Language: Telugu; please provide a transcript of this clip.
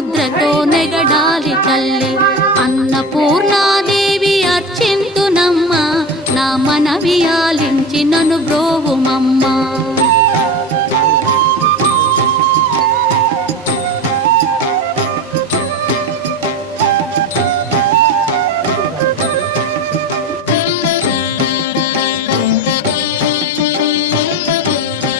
ముద్రతో నెగడాలి తల్లి అన్నపూర్ణాదేవి అర్చింతునమ్మ నా మనవి ఆలించి నన్ను బ్రోవుమమ్మ